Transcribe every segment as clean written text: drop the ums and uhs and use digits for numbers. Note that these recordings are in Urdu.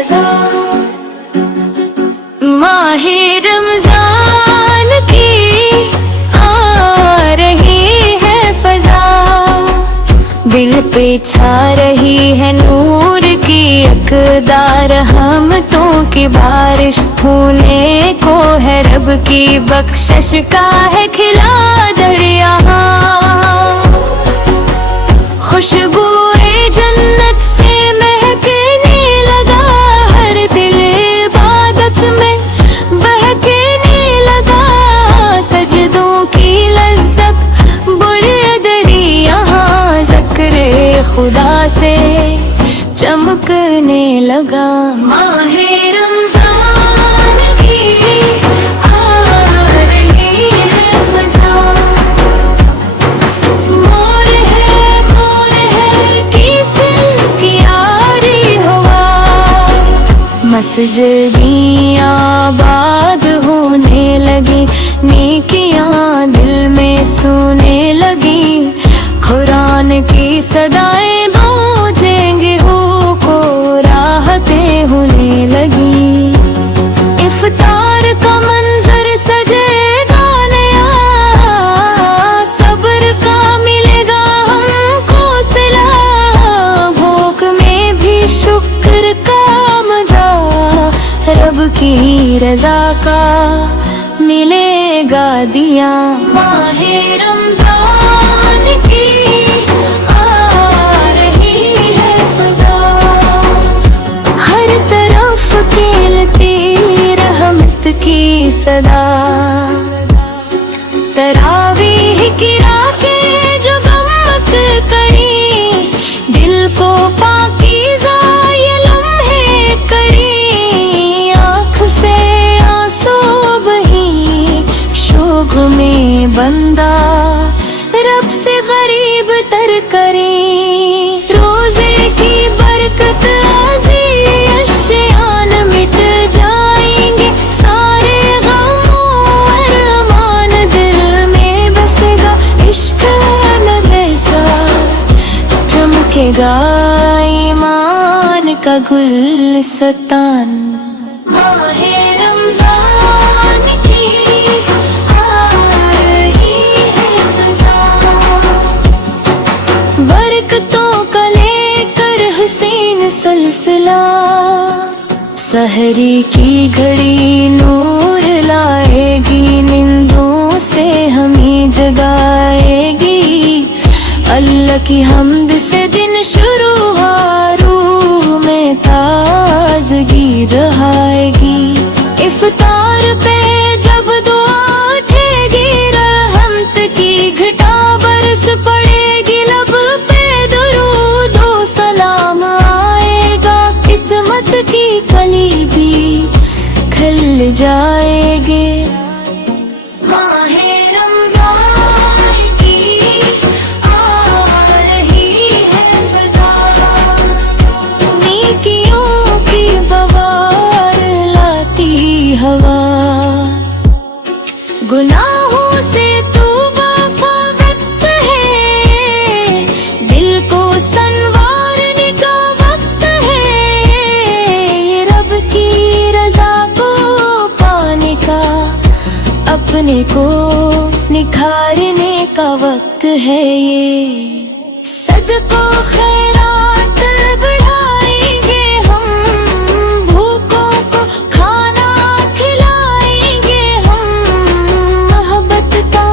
فضا، ماہ رمضان کی آ رہی ہے فضا، دل پہ چھا رہی ہے نور کی اقدار، رحمتوں کی بارش ہونے کو ہے، رب کی بخشش کا ہے کھلا دریا، خوشبوئے جنت سے مہکنے لگا، ہر دل عبادت میں بہکنے لگا، سجدوں کی لذت بردری یہاں، ذکر خدا سے چمکنے لگا، ماہ رمضان کی آ رہی ہے فضا، مور ہے کسی کی آری ہوا، مسجدیں آباد ہونے لگی، نیکیاں دل میں سونے لگی، قرآن کی صدائیں گونجیں گے، ہو کو راحتیں ہونے لگی، افطار کا منظر سجے گا نیا، صبر کا ملے گا ہم کو صلہ، بھوک میں بھی شکر کا مزہ، رب کی رضا کا ملے گا دیا، ماہ رمضان کی آ رہی ہے فضا، ہر طرف کھیلتی رحمت کی صدا، تراویح کی راکیں جو گمت کری، دل کو پاکیزہ یہ لمحے کری، آنکھ سے آنسو بہی شوق میں بندہ رب سے غریب تر کریں، روزے کی برکت عظیم اشیان مٹ جائیں گے، سارے غم و ارمان دل میں بسے گا، عشق نبیسا چمکے گا ایمان کا گلستان، ماہ رمضان کی آ رہی ہے فضا، برکتوں کا لے کر حسین سلسلہ، سحری کی گھڑی نور لائے گی، نیندوں سے ہمیں جگائے گی، اللہ کی حمد سے دن شروع ہوا، روح میں تازگی رہائے گی، افطار پہ جب دعا اٹھے گی، رحمت کی گھٹا برس پڑے گی، لب پہ درود و سلام آئے گا، قسمت کی کلی بھی کھل جائے گے، ماہ رمضان کی آ رہی ہے فضا، نیکیوں کی بہار لاتی ہوا، گناہوں سے توبہ کا وقت ہے، دل کو سنوارنے کا وقت ہے، یہ رب کی رضا کو پانے کا، اپنے کو نکھارنے کا وقت ہے، یہ صدقہ خیرات بڑھائیں گے ہم، بھوکوں کو کھانا کھلائیں گے ہم، محبت کا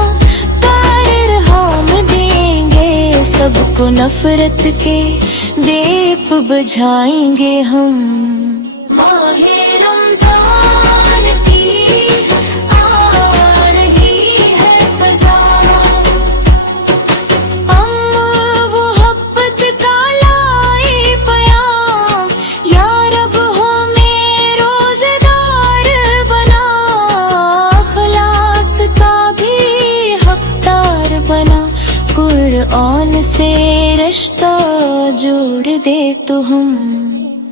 ارحام دیں گے، سب کو نفرت کے دیپ بجھائیں گے ہم، ماہ رمضان کی آ رہی ہے فضا، محبت کا لائی پیام، یا رب ہمیں روزگار بنا، اخلاص کا بھی حقدار بنا، قرآن سے رشتہ جوڑ دے تو ہم،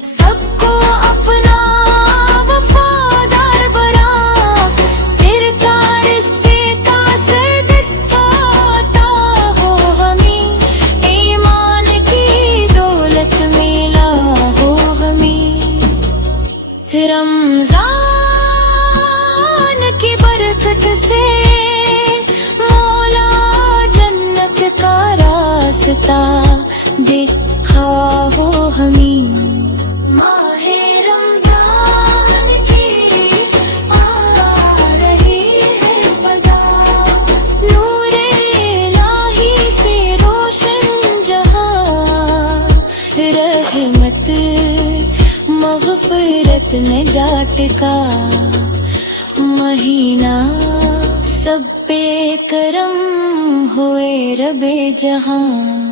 سب کو اپنا وفادار بنا، سرکار سے قاصد عطا ہو ہمیں، ایمان کی دولت ملا ہو ہمیں، برکت سے مولا جنت کا راستہ دکھا ہو ہمیں ماہ رمضان کی آ رہی ہے فضا نور الہی سے روشن جہاں رحمت مغفرت نجات کا مہینہ سب پہ کرم ہوئے رب جہاں